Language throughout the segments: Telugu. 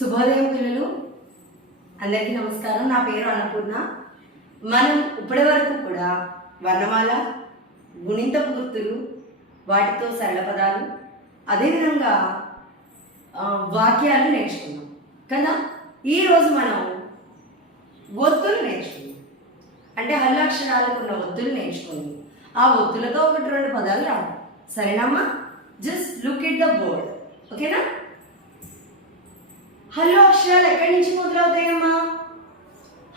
శుభోదయం పిల్లలు. అందరికీ నమస్కారం. నా పేరు అన్నపూర్ణ. మనం ఇప్పటి వరకు కూడా వర్ణమాల గుణింత గుర్తులు వాటితో సరళ పదాలు అదేవిధంగా వాక్యాలు నేర్చుకున్నాం. కదా? ఈరోజు మనం ఒత్తులు నేర్చుకున్నాం అంటే హల్లాక్షరాలకు ఉన్న ఒత్తులు నేర్చుకుని ఆ ఒత్తులతో ఒకటి రెండు పదాలు రావు సరేనమ్మా? Just look it the board ఓకేనా? హల్లు అక్షరాలు ఎక్కడి నుంచి మొదలవుతాయమ్మా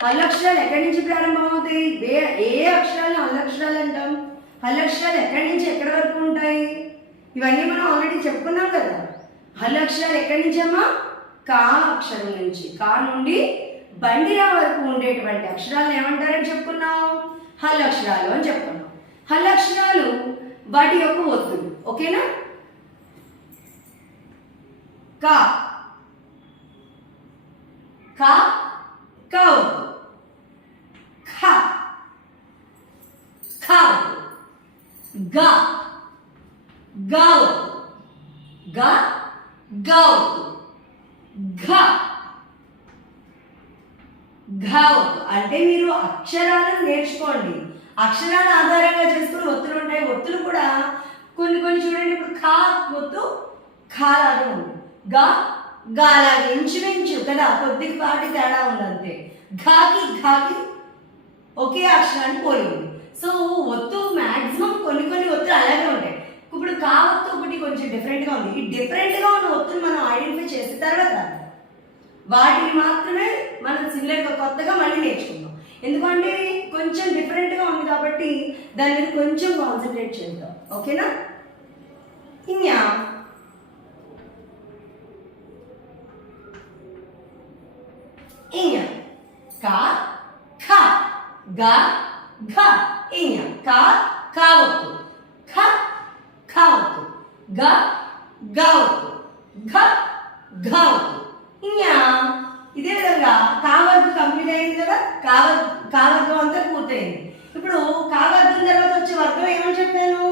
హల్లు అక్షరాలు ఎక్కడి నుంచి ప్రారంభమవుతాయి? ఏ ఏ అక్షరాలను హల్లు అక్షరాలు అంటాం? హల్లు అక్షరాలు ఎక్కడి నుంచి ఎక్కడి వరకు ఉంటాయి? ఇవన్నీ మనం ఆల్రెడీ చెప్పుకున్నాం కదా. హల్లు అక్షరాలు ఎక్కడి నుంచి అమ్మా? కా అక్షరం నుంచి. కా నుండి బండిరా వరకు ఉండేటువంటి అక్షరాలు ఏమంటారని చెప్పుకున్నాం? హల్లు అక్షరాలు అని చెప్పుకున్నాం. హల్లు అక్షరాలు వాటి యొక్క ఒత్తులు ఓకేనా? కా క కౌ ఖ ఖౌ గ గౌ గ గౌ ఘ ఘౌ అంటే మీరు అక్షరాలను నేర్చుకోండి. అక్షరాల ఆధారంగా చేసుకుని ఒత్తులు ఉంటాయి. ఒత్తులు కూడా కొన్ని కొన్ని చూడండి. ఇప్పుడు ఖా ఒత్తు ఖా లాగే ఉంది. గా గాలా ఇంచు ఇంచుమించు కదా కొద్దిపాటి తేడా ఉందంతే. ఘాకి ఘాకి ఒకే అక్షరాన్ని పోయింది. సో ఒత్తు మ్యాక్సిమం కొన్ని కొన్ని ఒత్తులు అలాగే ఉంటాయి. ఇప్పుడు కా ఒత్తు ఒకటి కొంచెం డిఫరెంట్గా ఉంది. ఈ డిఫరెంట్గా ఉన్న ఒత్తులు మనం ఐడెంటిఫై చేసిన తర్వాత వాటిని మాత్రమే మనం సిమిలర్గా కొత్తగా మళ్ళీ నేర్చుకుందాం. ఎందుకంటే కొంచెం డిఫరెంట్గా ఉంది కాబట్టి దాని మీద కొంచెం కాన్సన్ట్రేట్ చేద్దాం. ఓకేనా? ఇంకా inha. Ka, ka. Ga, ga. Inha. Ka, కావత్తు Ka, ఖావత్తు Ga, గావత్తు Ga, ఘావత్తు Inha. ఇదే విధంగా కావర్గం కంప్లీట్ అయింది కదా కావర్ కావర్గం అంతా పూర్తయింది ఇప్పుడు కావర్గం తర్వాత వచ్చే వర్గం ఏమని చెప్పాను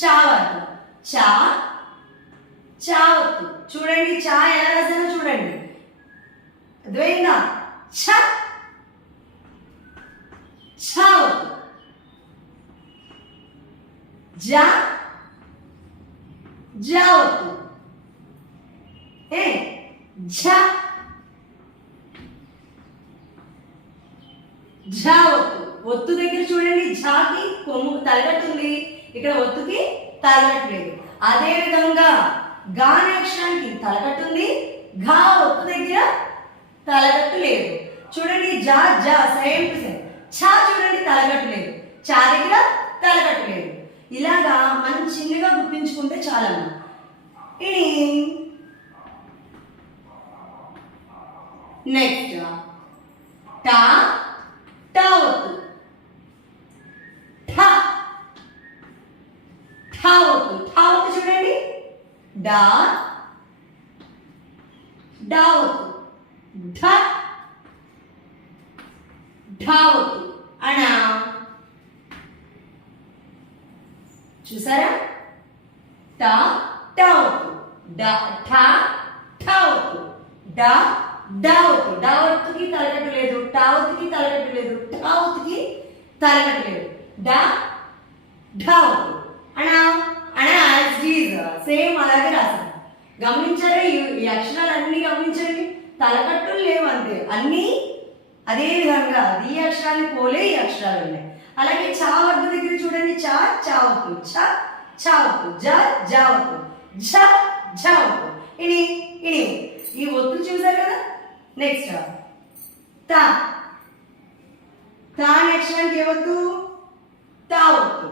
చా వర్గం చా చావత్తు చూడండి చా ద్వైన ఛ ఛావత్తు జ జ ఏ ఝ ఝావత్తు ఒత్తు దగ్గర చూడండి ఝాకి కొమ్ము తలగట్టు ఇక్కడ ఒత్తుకి తలగట్టు లేదు అదే విధంగా గా అనే అక్షరానికి తలగట్టుంది. ఘా ఒత్తు దగ్గర తలగట్టు లేదు. చూడండి జా జా సేమ్ టు సేమ్ చా చూడండి తలగట్టు లేదు. చా దగ్గర తలగట్టు లేదు. ఇలాగా మనం చిన్నగా గుర్తించుకుంటే చాలమ్మా. ఇది నెక్స్ట్ టా టావత్తు ఠ. ఠావత్తు ఠావత్తు చూడండి. డా. డావత్తు ఢ ఢావత్తు అనా చూసారా? ట టావత్తు డ ఠ ఠావత్తు డ డావత్తు డావత్తుకి తలగట్టు లేదు. టావత్తుకి తలగట్టు లేదు. ఠావత్తుకి తలగట్టు లేదు. డ ఢావత్తు అనా అనా యాజ్ సేమ్ అలాగే రాసాను గమనించారా? ఈ అక్షరాలన్నీ గమనించండి. తలకట్టులు లేవు అంతే అన్నీ అదే విధంగా ఈ అక్షరాన్ని పోలే ఈ అక్షరాలు ఉన్నాయి. అలాగే చా వర్గ దగ్గర చూడండి చా చావత్తు చ చావుకు జ జావుకు జ ఝావత్తు ఇని ఇని. ఈ ఒత్తులు చూసారు కదా? నెక్స్ట్ తా. తా అక్షరానికి ఏవద్దు తా ఒత్తు.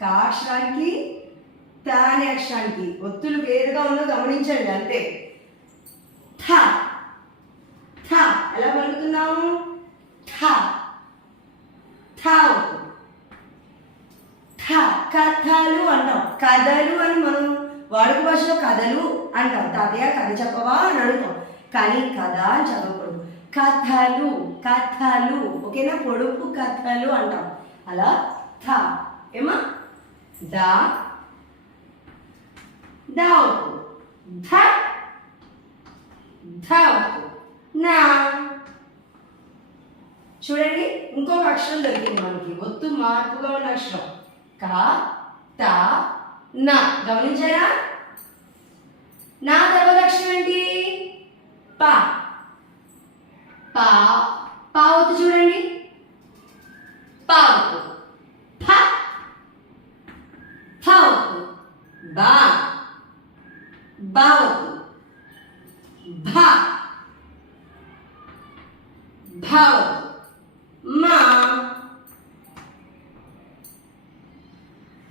కా అక్షరానికి తా అనే అక్షరానికి ఒత్తులు వేరుగా ఉన్నో గమనించండి అంతే. ఠ ఠ. ఎలా పలుకుతున్నాము ఠ. ఠ ఠ. కథలు అంటాం కథలు అని మనం వాడుక భాషలో కథలు అంటాం. తాతయ్య కథ చెప్పవా అని అడుగుతాం. కానీ కథ అని చదవకూడదు. కథలు కథలు. ఓకేనా? పొడుపు కథలు అంటాం. అలా థ. ఏమా దా. దావతు ధ ధ చూడండి ఇంకొక అక్షరం దొరికింది మనకి ఒత్తు మార్పుగా ఉన్న అక్షరం క త నా గమనించారా నా తర్వాత అక్షరం ఏంటి పా పా పా ఒత్తు చూడండి పా ఒత్తు ఫ ఫ ఒత్తు బా బా ఒత్తు భ భ మా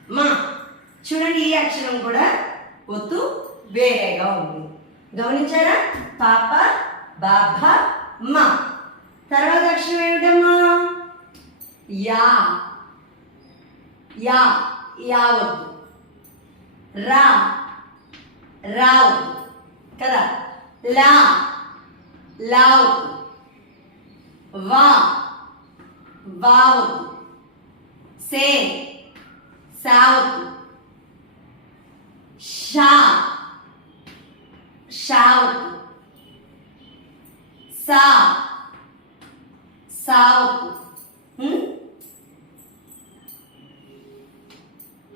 మా చూడండి ఈ అక్షరం కూడా ఒత్తు వేరేగా ఉంది. గమనించారా? పాప బాబ మా. తర్వాత అక్షరం ఏమిటమ్మా? యా. యా యా వద్దు రా. రావు కదా? లా. లా వద్దు వా వావద్దు సే సావద్దు షా షావద్దు సా సావద్దు హ్మ్?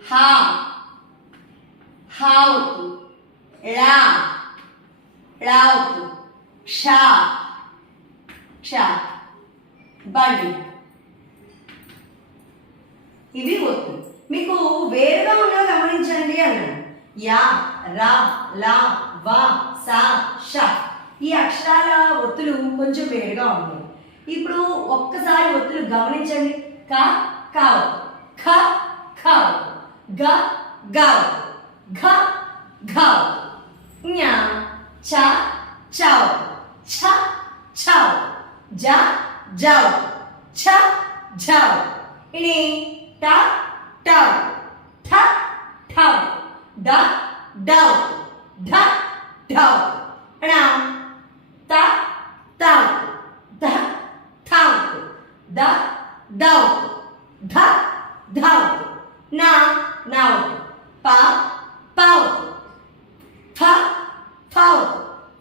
హా హావద్దు లా లావద్దు క్షా క్షా బండి. ఇవి ఒత్తు మీకు వేరుగా ఉన్నవి గమనించండి అన్నాను యా రా లా వా సా ష. ఈ అక్షరాల ఒత్తులు కొంచెం వేరుగా ఉన్నాయి. ఇప్పుడు ఒక్కసారి ఒత్తులు గమనించండి. క కావు. ఖ ఖావు గ గావు. ఘ ఘావు. జ్ఞ చ చావు ఛ చావు జ జావు ఛ ఝావు ఇని ట టౌ ఠ ఠౌ డ డౌ ఢ ఢౌ ణ త తౌ ధ థౌ ద దౌ ధ ధౌ న నౌ ప పౌ ఫ ఫౌ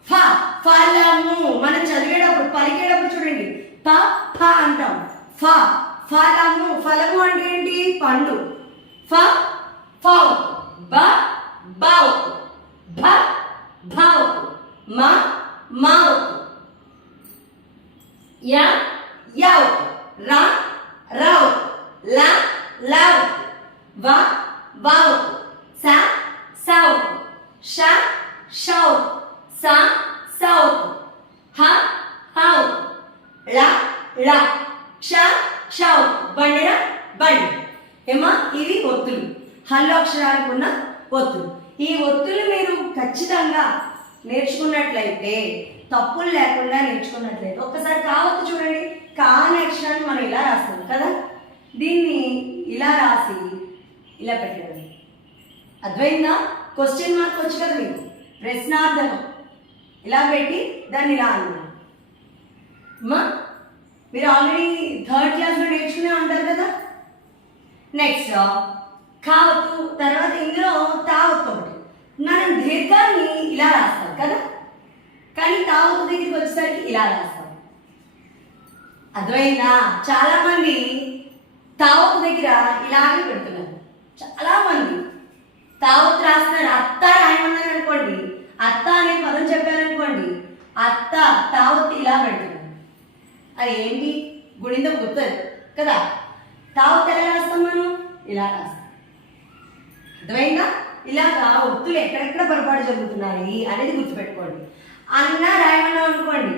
ఫ ఫలము మనం చదివేటప్పుడు పలికేటప్పుడు చూడండి ప ఫ అంటాం. ఫ ఫలము. ఫలము అంటే ఏంటి? పండు. ఫ ఫౌ. బ బౌ. భ భౌ. మ మౌ. య యౌ. ర రౌ. ల లౌ. వ వౌ. స సౌ. ష షౌ. స సౌ. హ హౌ. ల ల క్ష క్షౌ. బండిన బండి. ఏమా? ఇవి ఒత్తులు. హల్లు అక్షరాలకు ఉన్న ఒత్తులు. ఈ ఒత్తులు మీరు ఖచ్చితంగా నేర్చుకున్నట్లయితే తప్పులు లేకుండా నేర్చుకున్నట్లయితే ఒక్కసారి కావద్దు చూడండి. కాని అక్షరాన్ని మనం ఇలా రాస్తాం కదా? దీన్ని ఇలా రాసి ఇలా పెట్టడం. అర్థమైందా? క్వశ్చన్ మార్క్ వచ్చు కదా మీకు. ప్రశ్నార్థకం. ఇలా పెట్టి దాన్ని ఇలా అన్నారు అమ్మా మీరు ఆల్రెడీ థర్డ్ క్లాస్లో నేర్చుకునే ఉంటారు కదా? నెక్స్ట్ కావత్తు తర్వాత ఇందులో తావత్తు ఒకటి. మనం దీర్ఘాన్ని ఇలా రాస్తాం కదా? కానీ తావత్తు దగ్గరికి వచ్చేసరికి ఇలా రాస్తాం. అర్థమైందా? చాలామంది తావత్తు దగ్గర ఇలాగే పెడుతున్నారు. చాలా మంది తావత్తు రాస్తున్నారు అత్త రాయమన్నారు అనుకోండి అత్త అనే పదం చెప్పారనుకోండి అత్త తావత్తు ఇలా పెడుతున్నారు అది ఏంటి గుడింద కదా? తావత్తు ఎలా రాస్తాం మనం? ఇలా రాస్తాం. అర్థమైందా? ఇలాగా ఒత్తులు ఎక్కడెక్కడ పొరపాటు జరుగుతున్నాయి అనేది గుర్తుపెట్టుకోండి. అన్న రాయమన్నాం అనుకోండి.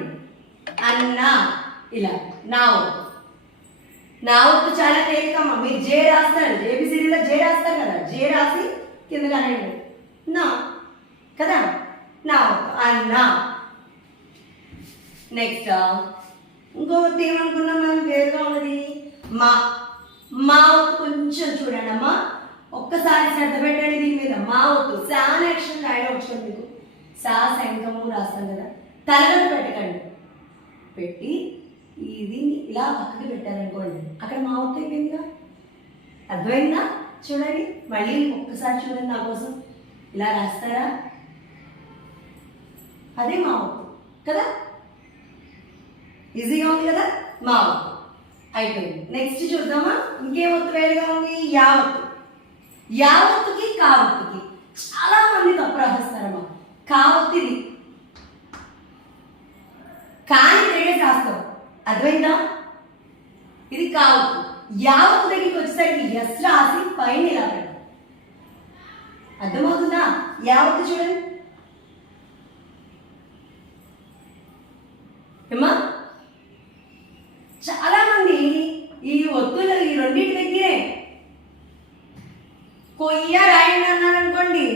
అన్న ఇలా నా ఒత్తు. నా ఒత్తు చాలా తేలికమ్మ. మీరు జే రాస్తారు. ఏబిసిడీలో జే రాస్తారు కదా? జే రాసి కింద కనండి నా కదా? నా ఒత్తు. అన్న. నెక్స్ట్ ఇంకొకటి ఏమనుకున్నాం మనం? వేరుగా ఉన్నది. మా మా ఒత్తు కొంచెం చూడండి అమ్మా ఒక్కసారి శ్రద్ధ పెట్టండి దీని మీద. మా ఒత్తు. శాన యాక్షన్ రాయడం వచ్చింది మీకు సా శంఖము రాస్తాం కదా. తలగట్టు పెట్టకండి. పెట్టి ఇది ఇలా పక్కకి పెట్టారనుకోండి. అక్కడ మా ఒత్తు అయిపోయిందిగా. అర్థమైందా? చూడండి. మళ్ళీ ఒక్కసారి చూడండి నా కోసం. ఇలా రాస్తారా? అదే మా ఒత్తు. కదా? ఈజీగా ఉంది కదా? మా ఒత్తు అయిపోయింది. నెక్స్ట్ చూద్దామా? ఇంకే ఒత్తు వేరుగా ఉంది? యావత్తు. యావత్తుకి కావత్తుకి. చాలా మంది తప్పు రాస్తారమ్మా కావత్తిది. కాని తిరిగేసి రాస్తాం అర్థమైందా? ఇది కావత్తు. యావత్తు దగ్గరికి వచ్చేసరికి ఎస్ రాసి పైన ఇలా పెట్టాం. అర్థమవుతుందా? యావత్తు చూడండి. ఏమా చాలా మంది ఈ ఒత్తులు ఈ రెండింటి దగ్గరే. కొయ్య రాయండి అన్నారు అనుకోండి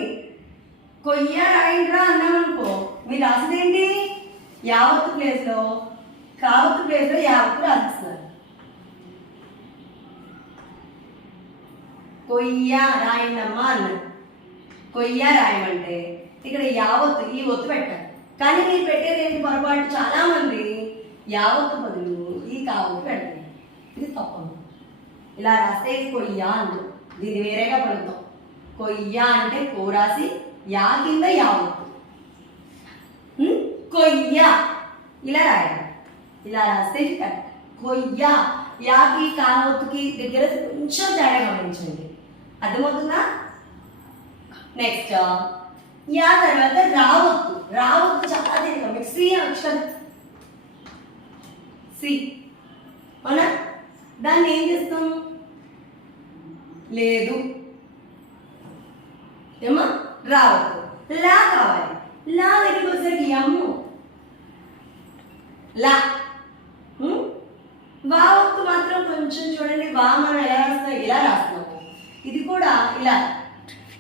కొయ్య రాయండిరా అన్నామనుకో మీరు రాసేదేంటి యావత్తు ప్లేస్లో కావత్తు ప్లేస్లో యావత్తు రాసిస్తున్నారు కొయ్య రాయండమ్మా అన్నారు. కొయ్య రాయమంటే ఇక్కడ యావత్తు ఈ ఒత్తు పెట్టాలి. కానీ మీరు పెట్టేది ఏంటి పొరపాటు? చాలామంది యావత్తు బదులు ఈ కావత్తు ఇది తప్పదు. ఇలా రాస్తే ఇది కొయ్య అంటు. దీన్ని వేరేగా పడుతాం కొయ్య అంటే కోరాసి యా కింద యావద్దు కొయ్యా కొయ్య. ఇలా రాయాలి. ఇలా రాస్తే ఇది కరెక్ట్. కొయ్య. యాకి కానవత్తుకి దగ్గర కొంచెం తేడా గమనించండి. అర్థమవుతుందా? నెక్స్ట్ యా తర్వాత రావద్దు రావద్దు చాలా తేలిక. మీకు అక్షరం. సి. అవునా? దాన్ని ఏం చేస్తాం? లేదు. ఏమా రావద్దు. లా కావాలి. లా దగ్గరికి వచ్చేసరికి ఎమ్ము లా. వా వావత్తు మాత్రం కొంచెం చూడండి. వా మనం ఎలా రాస్తాం? ఇలా రాస్తాము ఇది కూడా ఇలా.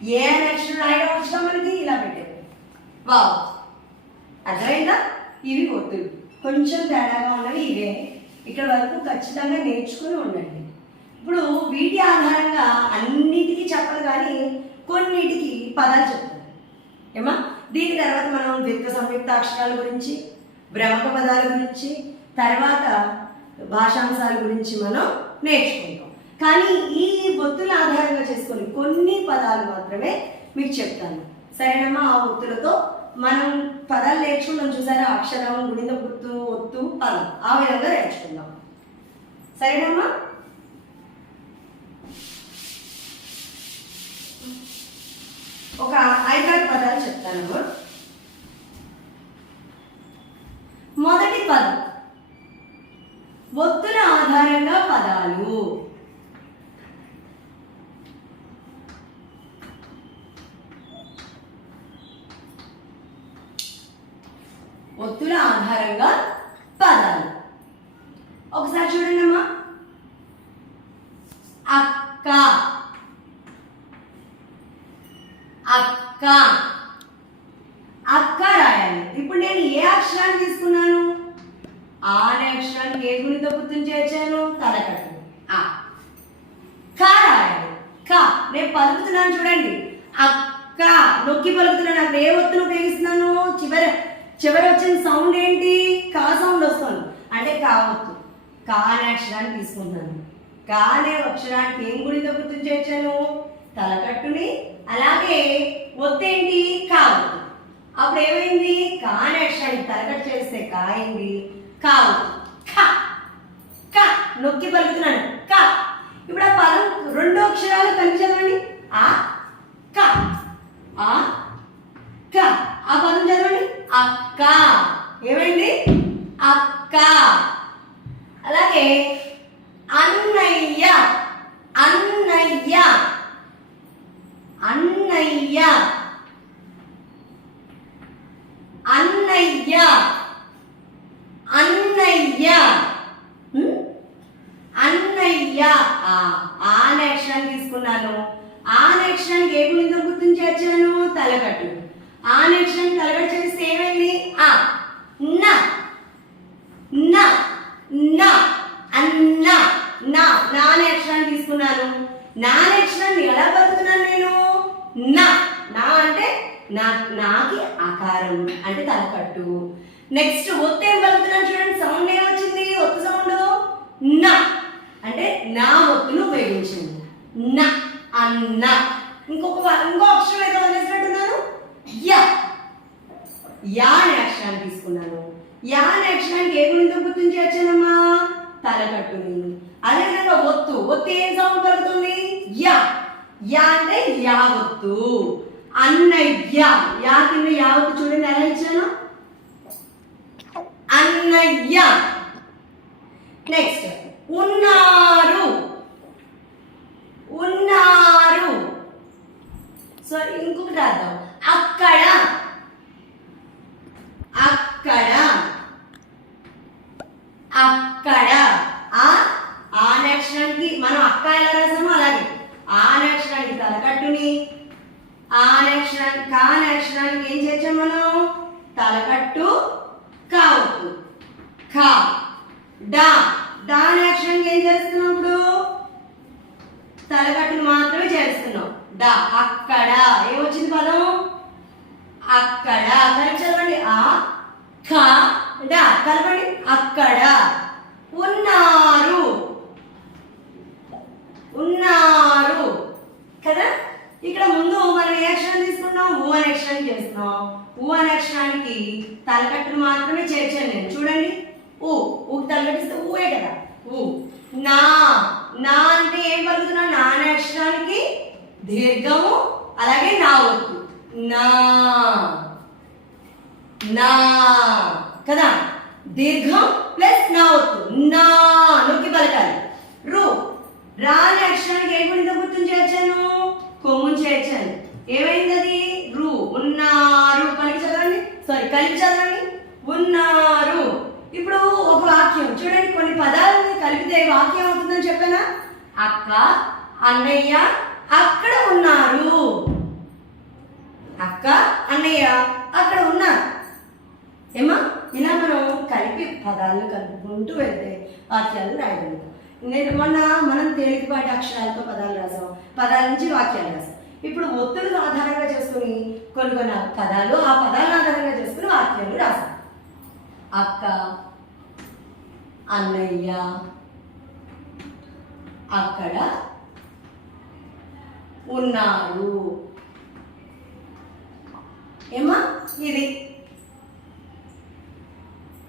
ఏ అనే రాయడం వచ్చినా మనకి? ఇలా పెట్టే వావ్. అర్థమైందా? ఇవి ఒత్తులు కొంచెం తేడాగా ఉన్నవి ఇవే. ఇక్కడ వరకు ఖచ్చితంగా నేర్చుకుని ఉండండి. ఇప్పుడు వీటి ఆధారంగా అన్నిటికీ చెప్పదు కానీ కొన్నిటికి పదాలు చెప్తారు ఏమా? దీని తర్వాత మనం ద్విత్వ సంయుక్త అక్షరాల గురించి భ్రమక పదాల గురించి తర్వాత భాషాంశాల గురించి మనం నేర్చుకుంటాం. కానీ ఈ ఒత్తుల ఆధారంగా చేసుకొని కొన్ని పదాలు మాత్రమే మీకు చెప్తాను. సరేనమ్మా? ఆ ఒత్తులతో మనం పదాలు నేర్చుకుందాం చూసారా? అక్షరం గుణిత గుర్తు ఒత్తు పదం. ఆ విధంగా నేర్చుకుందాం. సరేనమ్మా? ఒక ఐదారు పదాలు చెప్తానమ్మా. మొదటి పదం. ఒత్తుల ఆధారంగా పదాలు. ఒత్తుల ఆధారంగా పదాలు. ఒకసారి చూడండి అమ్మా అక్క. అక్క. అక్క రాయాలి. ఇప్పుడు నేను ఏ అక్షరాన్ని తీసుకున్నాను? ఆ అనే అక్షరానికి ఏ గుణిత గుర్తుని చేర్చాను? తలకట్టు. ఆ. క రాయాలి. క. నేను పలుకుతున్నాను చూడండి. అక్క. నొక్కి పలుకుతున్నాను అక్కడ ఏ ఒత్తులు ఉపయోగిస్తున్నాను? చివరి చివరి వచ్చిన సౌండ్ ఏంటి? కా సౌండ్ వస్తుంది. అంటే కావద్దు కా అనే అక్షరాన్ని తీసుకుంటాను కా అనే అక్షరానికి ఏం గుణిత గుర్తు చేర్చాను తలకట్టుని అలాగే ఒత్తేంటి కావద్దు అప్పుడు ఏమైంది కా అనే అక్షరాన్ని తలకట్టు చేస్తే కా అయింది కావద్దు ఖ క. నొక్కి పలుకుతున్నాను. క. ఇప్పుడు ఆ పదం రెండో అక్షరాలు కలిపి చదవండి ఆ క ఆ క ఆ పదం చదవండి అక్క ఏమైంది అక్క అలాగే అన్నయ్య అన్నయ్య అన్నయ్య అన్నయ్య అన్నయ్య హ్మ్? అన్నయ్య ఆ ఆ అనే అక్షరాన్ని తీసుకున్నాను ఆ అనే అక్షరానికి ఏ గుణితో గుర్తుని చేర్చాను తలకట్టు ఆ అనే అక్షరాన్ని తలకట్టు చేస్తే ఏమైంది ఆ న న న అన్న నా నా అనే అక్షరాన్ని తీసుకున్నాను నా అనే ఎలా పలుకుతున్నాను నేను? నా. నా అంటే నా నాకి ఆకారం అంటే తలకట్టు. నెక్స్ట్ ఒత్తు ఏం పలుకుతున్నాను చూడండి సౌండ్ ఏమొచ్చింది ఒత్తు సౌండ్ నా అంటే నా ఒత్తును ఉపయోగించింది నా అన్న ఇంకొక వ- ఇంకో అక్షరం ఏదో వదిలేసినట్టున్నాను యా యా అనే అక్షరాన్ని తీసుకున్నాను యా అనే అక్షరానికి ఏ గుణితం గుర్తుని చేర్చానమ్మా తలకట్టుని అదేవిధంగా ఒత్తు ఒత్తు ఏం సౌండ్ పలుకుతుంది యా యా అంటే యావత్తు అన్నయ్య యా కింద యావత్తు చూడండి ఎలా ఇచ్చాను ఉన్నయ్య నెక్స్ట్ ఉన్నారు. ఉన్నారు. సో ఇంకొకటి రాద్దాం. అక్కడ. అక్కడ. అక్కడ. ఆ? ఆనక్షరానికి మనం అక్క ఎలా రాసామో అలాగే. ఆనక్షరానికి తలకట్టుని ఆనక్షరానికి కానక్షరానికి ఏం చేసాం మనం? తలకట్టు కావద్దు. ఖా డా. డా అనే ఏం చేస్తున్నాం ఇప్పుడు? తలకట్టును మాత్రమే చేస్తున్నాం డా అక్కడ. ఏమొచ్చింది పదం? అక్కడ. కలిపి చదవండి. ఆ ఖ డా. కలపండి అక్కడ. ఉన్నారు. ఉన్నారు. కదా? ఇక్కడ ముందు మనం ఏ అక్షరం తీసుకున్నాం ఊ అనే అక్షరాన్ని చేస్తున్నాం. ఊ అనే అక్షరానికి తలకట్టును మాత్రమే చేర్చాను నేను. చూడండి. ఊ ఊకి తలగడిస్తే ఊయే కదా. ఊ. నా నా అంటే ఏం పలుకుతున్నా? నా అనే అక్షరానికి దీర్ఘము అలాగే నా ఒత్తు. నా నా కదా? దీర్ఘం ప్లస్ నా ఒత్తు. నా నొక్కి పలకాలి. రు. రా అక్షరానికి ఏ గురించి గుర్తుని చేర్చాను? కొమ్ముని చేర్చాను. ఏమైంది అది? రు. ఉన్నారు. పలికి చదవండి. సారీ కలిపి చదవండి ఉన్నారు ఇప్పుడు ఒక వాక్యం చూడండి కొన్ని పదాలని కలిపితే వాక్యం అవుతుందని చెప్పానా అక్క అన్నయ్య అక్కడ ఉన్నారు. అక్క అన్నయ్య అక్కడ ఉన్నారు. ఏమా ఇలా మనం కలిపి పదాలు కలుపుకుంటూ వెళ్తే వాక్యాలు రాయగలుగుతాం నేను మొన్న మనం తేలికపాటి అక్షరాలతో పదాలు రాసాం. పదాల నుంచి వాక్యాలు రాసాం. ఇప్పుడు ఒత్తులు ఆధారంగా చేసుకుని కొన్ని కొన్ని పదాలు ఆ పదాలను ఆధారంగా చేసుకుని వాక్యాలు రాసాం. అక్క అన్నయ్య అక్కడ ఉన్నారు. ఏమా ఇది?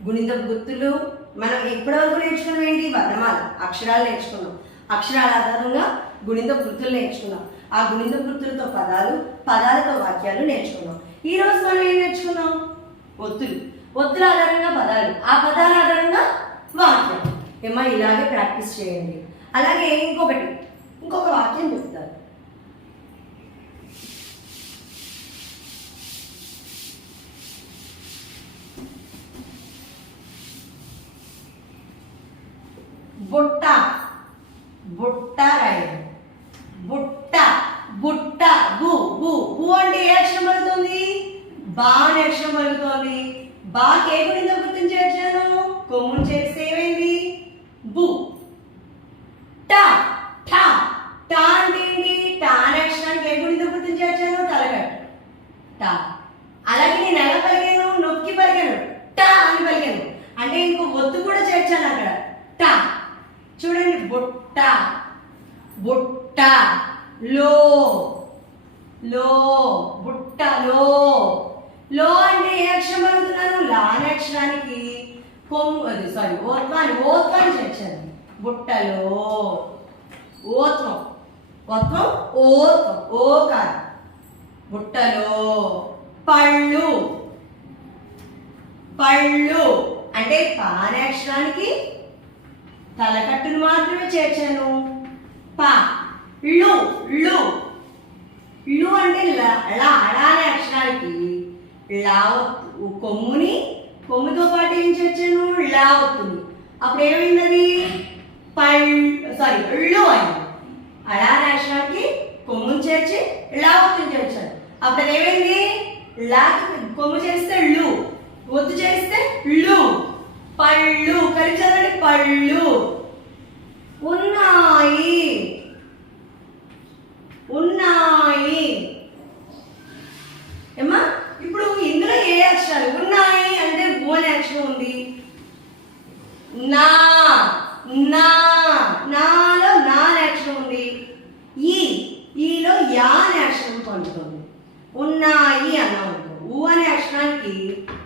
గుణిత గుర్తులు మనం ఇప్పటివరకు నేర్చుకున్నాం ఏంటి? వర్ణమాలు అక్షరాలు నేర్చుకున్నాం. అక్షరాల ఆధారంగా గుణిత గుర్తులు నేర్చుకున్నాం. ఆ గుణిత గుర్తులతో పదాలు పదాలతో వాక్యాలు నేర్చుకున్నాం. ఈ రోజు మనం ఏం నేర్చుకున్నాం? ఒత్తులు. ఒత్తుల ఆధారంగా పదాలు. ఆ పదాల ఆధారంగా వాక్యం. ఏమా ఇలాగే ప్రాక్టీస్ చేయండి. అలాగే ఇంకొకటి ఇంకొక వాక్యం చెప్తారు. బుట్ట బుట్ట రాయండి బుట్ట బుట్ట గు గు. గు అంటే ఏ అక్షరం పడుతుంది? బా అనే అక్షరం పలుకుతోంది బాకి ఏ గుణితో గుర్తించేసాను కొమ్మును చేస్తే ఏమైంది బు టా టా టా అంటే ఏంటి టా అనే అక్షరానికి ఏ గుణితో గుర్తించేసాను తలగట్టు టా అలాగే నేను ఎలా పలికాను నొక్కి పలికాను టా అని పలికాను అంటే ఇంకో ఒత్తు కూడా చేర్చాను అక్కడ టా చూడండి బుట్ట బుట్ట లో. లో. బుట్ట లో. లో అంటే ఏ అక్షరం పలుకుతున్నాను లా అనే అక్షరానికి కొమ్ము అది సారీ ఓత్వాన్ని ఓత్వాన్ని చేర్చాను బుట్టలో ఓత్వం. ఓత్వం ఓత్వం ఓ కాదు బుట్టలో పళ్ళు. పళ్ళు అంటే పానే అక్షరానికి తలకట్టును మాత్రమే చేర్చాను. పా. లు లు. లు అంటే లా లా అనే అక్షరానికి లా కొమ్ముని కొమ్ముతో పాటు ఏం చేర్చాను లా ఒత్తుని. అప్పుడు ఏమైంది అది పళ్ళు సారీ ళ్ళు అయింది అలా అనే అక్షరానికి కొమ్ముని చేర్చి లా ఒత్తుని చేర్చారు. అప్పుడు అది ఏమైంది? లా కొమ్ము చేస్తే ళ్ళు ఒత్తు చేస్తే ళ్ళు పళ్ళు కలిసి చదవండి పళ్ళు. ఉన్నాయి. ఉన్నాయి. ఏమా ఇప్పుడు ఇందులో ఏ అక్షరాలు? ఉన్నాయి అంటే ఓ అనే అక్షరం ఉంది. నా నా నాలో నా అనే అక్షరం ఉంది. ఈ ఈలో యా అనే అక్షరం పొందుతుంది ఉన్నాయి అన్నాం ఊ అనే అక్షరానికి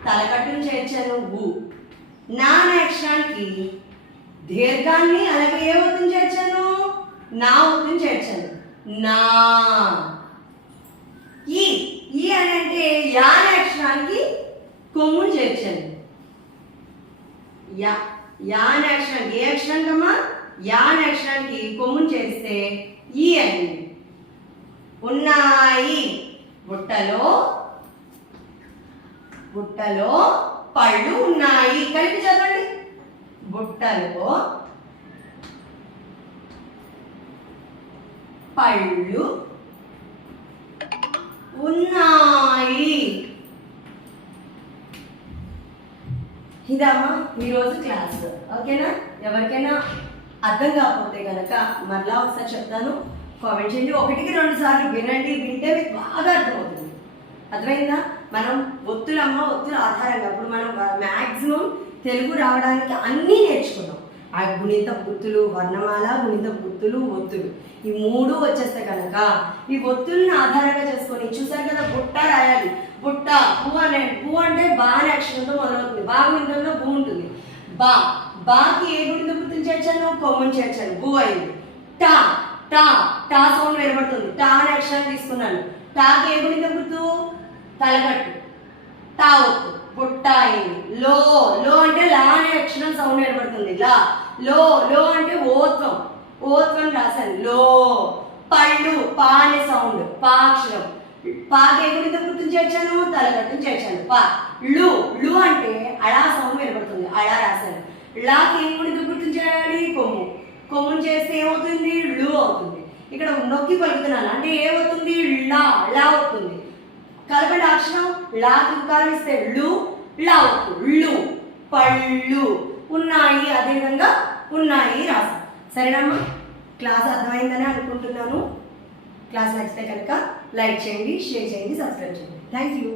తలకట్టును చేర్చాను ఊ. నా అనే అక్షరానికి దీర్ఘాన్ని అలాగే ఏ ఒత్తుని చేర్చాను నా ఒత్తుని చేర్చాను. నా. ఈ ఈ అని అంటే యా అనే అక్షరానికి కొమ్ముని చేర్చండి. యా యా అనే అక్షరానికి ఏ అక్షరానికమ్మా? యా అనే అక్షరానికి కొమ్ముని చేస్తే ఈ అయింది ఉన్నాయి. బుట్టలో బుట్టలో పళ్ళు ఉన్నాయి. కలిపి చదవండి. బుట్టలో పళ్ళు ఉన్నాయి. ఇదమ్మా ఈరోజు క్లాస్. ఓకేనా? ఎవరికైనా అర్థం కాకపోతే కనుక మరలా ఒకసారి చెప్తాను. కామెంట్ చేయండి. ఒకటికి రెండు సార్లు వినండి వింటే మీకు బాగా అర్థమవుతుంది. అర్థమైందా? మనం ఒత్తులమ్మ ఒత్తుల ఆధారంగా ఇప్పుడు మనం మ్యాక్సిమం తెలుగు రావడానికి అన్నీ నేర్చుకున్నాం. ఆ గుణిత గుర్తులు వర్ణమాల గుణిత గుర్తులు ఒత్తులు. ఈ మూడు వచ్చేస్తే కనుక. ఈ ఒత్తుల్ని ఆధారంగా చేసుకొని చూసారు కదా బుట్ట రాయాలి. బుట్ట భూ అనే భూ అంటే బా అనే అక్షరంతో మొదలవుతుంది. బా గుణితంలో భూ ఉంటుంది. బా బాకి ఏ గుణిత గుర్తులు చేర్చాను కొమ్మని చేర్చాను భూ అయింది. టా టా టా సౌండ్ వినబడుతుంది. టా అనే అక్షరాన్ని తీసుకున్నాను. టాకి ఏ గుణిత గుర్తు తలగట్టు టా ఒత్తు. పుట్టాయి లో లో అంటే లా అనే అక్షరం సౌండ్ ఏర్పడుతుంది లా. లో లో అంటే ఓత్వం. ఓత్వం రాశాను. లో. పళ్ళు పా అనే సౌండ్ పా అక్షరం. పాకి ఏ గుర్తు చేర్చాను? తలగట్టును చేర్చాను. పా. లు. లు అంటే అలా సౌండ్ వినబడుతుంది అలా రాశాను. లాకి ఏం గుణిత గుర్తు చేయాలి? కొమ్ము. కొమ్ము చేస్తే ఏమవుతుంది? లు అవుతుంది. ఇక్కడ నొక్కి పలుకుతున్నాను. అంటే ఏమవుతుంది? లా. లా అవుతుంది. కలపండి అక్షరం లాకి ఉకారం ఇస్తే లు లా లు పళ్ళు. ఉన్నాయి అదేవిధంగా ఉన్నాయి రాసాం. సరేనమ్మా క్లాస్ అర్థమైందని అనుకుంటున్నాను. క్లాస్ నచ్చితే కనుక లైక్ చేయండి షేర్ చేయండి సబ్స్క్రైబ్ చేయండి. Thank you.